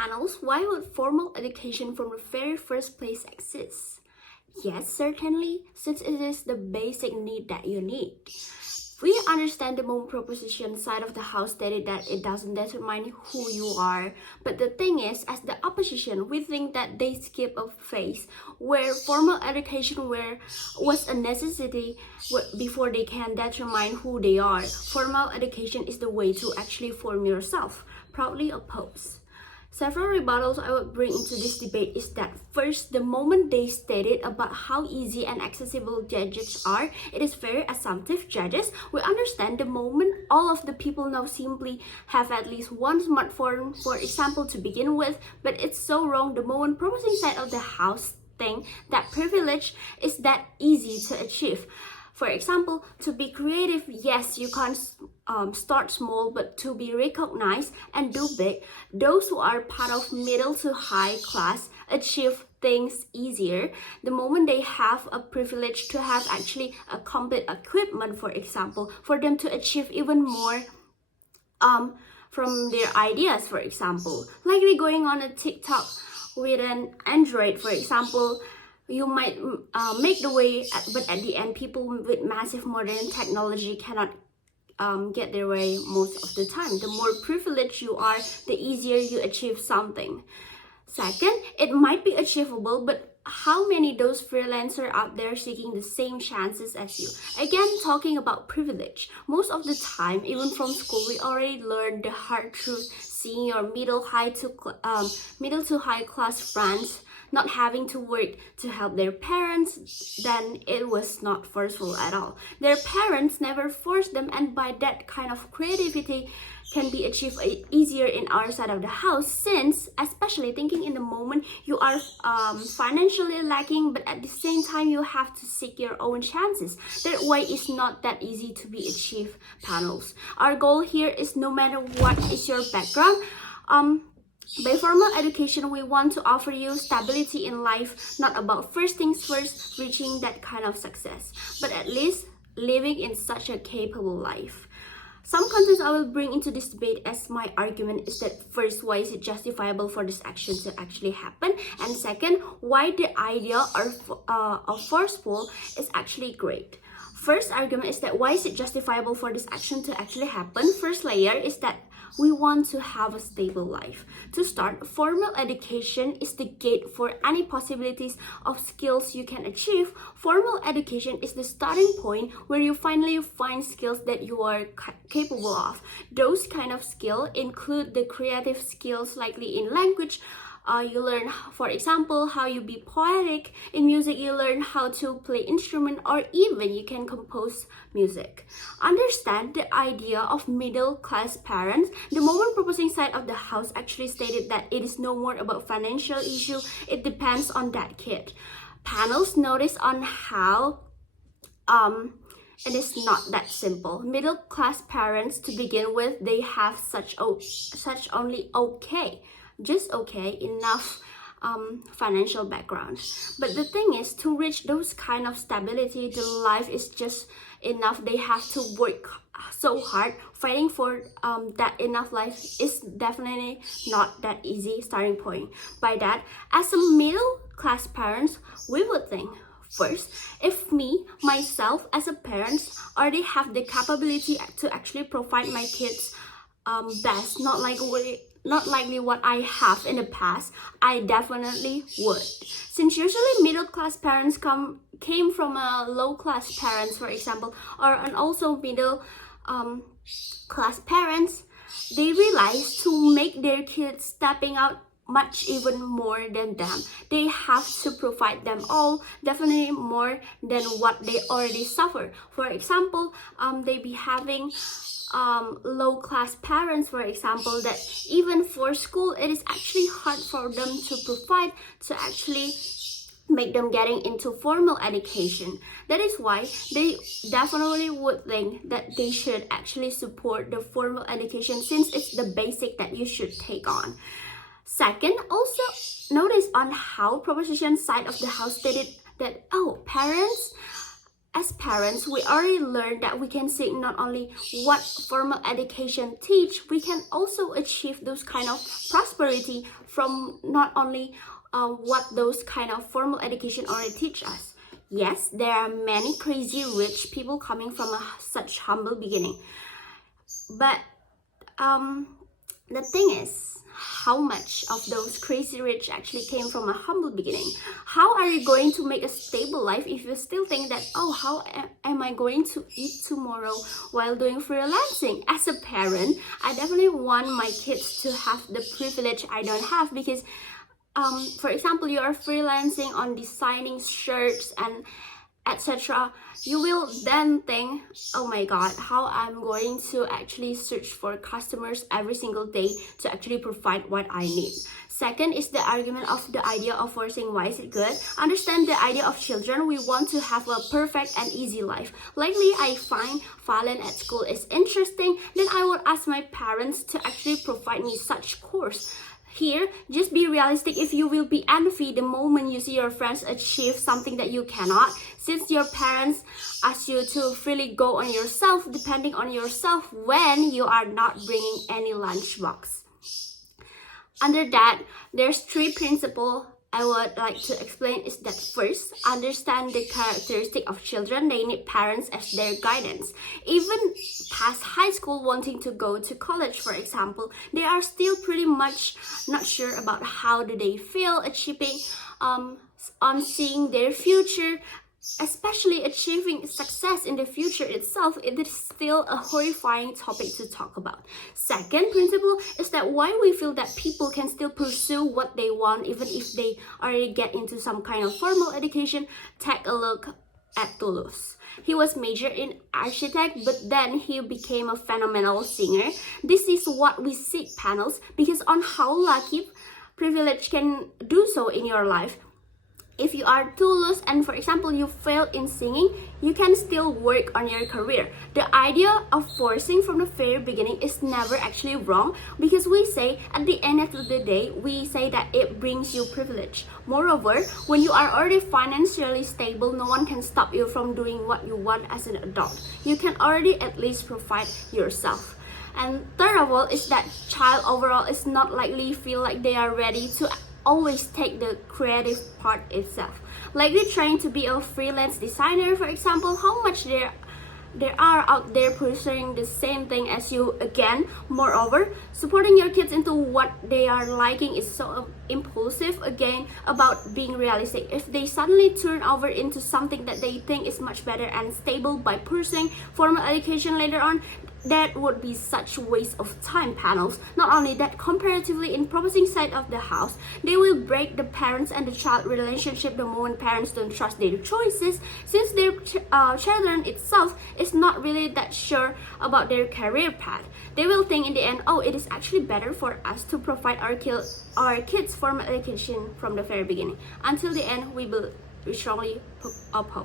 Panels, why would formal education from the very first place exist? Yes, certainly, since it is the basic need that you need. We understand the moment proposition side of the house stated that it doesn't determine who you are. But the thing is, as the opposition, we think that they skip a phase where formal education was a necessity before they can determine who they are. Formal education is the way to actually form yourself. Proudly oppose. Several rebuttals I would bring into this debate is that first, the moment they stated about how easy and accessible gadgets are, it is very assumptive. Judges, we understand the moment all of the people now simply have at least one smartphone, for example, to begin with, but it's so wrong the moment promising side of the house think that privilege is that easy to achieve. For example, to be creative, yes, you can't start small, but to be recognized and do big, those who are part of middle to high class achieve things easier the moment they have a privilege to have actually a complete equipment, for example, for them to achieve even more from their ideas, for example. Likely going on a TikTok with an Android, for example, you might make the way, but at the end, people with massive modern technology cannot get their way most of the time. The more privileged you are, the easier you achieve something. Second, it might be achievable, but how many those freelancers out there seeking the same chances as you? Again, talking about privilege. Most of the time, even from school, we already learned the hard truth. Seeing your middle to high class friends not having to work to help their parents, then it was not forceful at all. Their parents never forced them, and by that kind of creativity can be achieved easier in our side of the house, since, especially thinking in the moment, you are financially lacking, but at the same time you have to seek your own chances. That way it's not that easy to be achieved. Panels, our goal here is no matter what is your background, by formal education, we want to offer you stability in life, not about first things first, reaching that kind of success, but at least living in such a capable life. Some concerns I will bring into this debate as my argument is that first, why is it justifiable for this action to actually happen? And second, why the idea of forceful is actually great. First argument is that why is it justifiable for this action to actually happen? First layer is that we want to have a stable life. To start, formal education is the gate for any possibilities of skills you can achieve. Formal education is the starting point where you finally find skills that you are capable of. Those kind of skills include the creative skills, likely in language. You learn, for example, how you be poetic. In music, you learn how to play instrument, or even you can compose music. Understand the idea of middle class parents. The moment proposing side of the house actually stated that it is no more about financial issue. It depends on that kid. Panels notice on how it is not that simple. Middle class parents, to begin with, they have such only just okay enough financial background. But the thing is, to reach those kind of stability, the life is just enough. They have to work so hard. Fighting for that enough life is definitely not that easy starting point. By that, as a middle class parents, we would think, first, if myself as a parent already have the capability to actually provide my kids best, not likely what I have in the past, I definitely would. Since usually middle class parents came from a low class parents, for example, and also middle class parents, they realize to make their kids stepping out much even more than them. They have to provide them all, definitely more than what they already suffer. For example, they be having low class parents, for example, that even for school it is actually hard for them to provide, to actually make them getting into formal education. That is why they definitely would think that they should actually support the formal education, since it's the basic that you should take on. Second, also notice on how proposition side of the house stated that parents as parents, we already learned that we can see not only what formal education teach, we can also achieve those kind of prosperity from not only what those kind of formal education already teach us. Yes, there are many crazy rich people coming from such humble beginning. But the thing is, how much of those crazy rich actually came from a humble beginning? How are you going to make a stable life if you still think that, oh, how am I going to eat tomorrow while doing freelancing? As a parent, I definitely want my kids to have the privilege I don't have, because for example, you are freelancing on designing shirts and etc. You will then think, oh my god, how I'm going to actually search for customers every single day to actually provide what I need. Second is the argument of the idea of forcing. Why is it good? Understand the idea of children. We want to have a perfect and easy life. Likely I find violin at school is interesting, then I would ask my parents to actually provide me such course. Here, just be realistic. If you will be envy the moment you see your friends achieve something that you cannot, since your parents ask you to freely go on yourself, depending on yourself when you are not bringing any lunchbox. Under that, there's 3 principles I would like to explain. Is that first, understand the characteristic of children. They need parents as their guidance. Even past high school, wanting to go to college, for example, they are still pretty much not sure about how do they feel achieving on seeing their future. Especially achieving success in the future itself, it is still a horrifying topic to talk about. Second principle is that why we feel that people can still pursue what they want even if they already get into some kind of formal education. Take a look at Toulouse. He was majored in architect, but then he became a phenomenal singer. This is what we seek panels, because on how lucky privilege can do so in your life. If you are Toulouse and for example you fail in singing, you can still work on your career. The idea of forcing from the very beginning is never actually wrong, because we say at the end of the day, we say that it brings you privilege. Moreover, when you are already financially stable, no one can stop you from doing what you want as an adult. You can already at least provide yourself. And third of all is that child overall is not likely feel like they are ready to always take the creative part itself. Like they're trying to be a freelance designer, for example, how much there are out there pursuing the same thing as you. Again, moreover, supporting your kids into what they are liking is so impulsive. Again, about being realistic. If they suddenly turn over into something that they think is much better and stable by pursuing formal education later on, that would be such waste of time, panels. Not only that, comparatively in promising side of the house, they will break the parents and the child relationship the moment parents don't trust their choices, since their children itself is not really that sure about their career path. They will think in the end, oh, it is actually better for us to provide our kids formal education from the very beginning. Until the end, we strongly oppose.